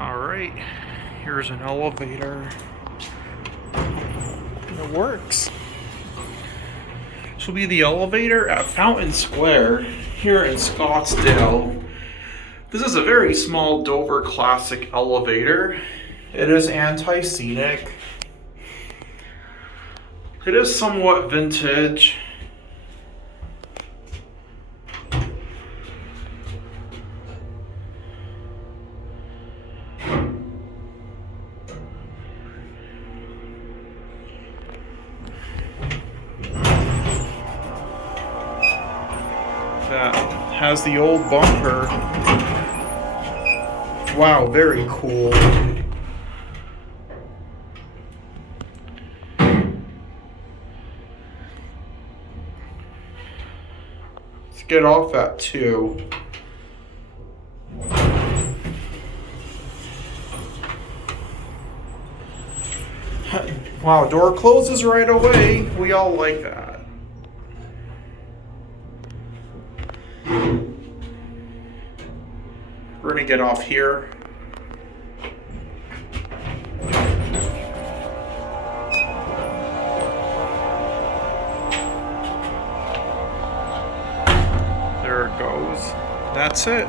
Alright, here's an elevator. And it works. This will be the elevator at Fountain Square here in Scottsdale. This is a very small Dover Classic elevator. It is anti-scenic. It is somewhat vintage. That has the old bumper. Wow, very cool. Let's get off at 2. Wow, door closes right away. We all like that. We're gonna get off here. There it goes. That's it.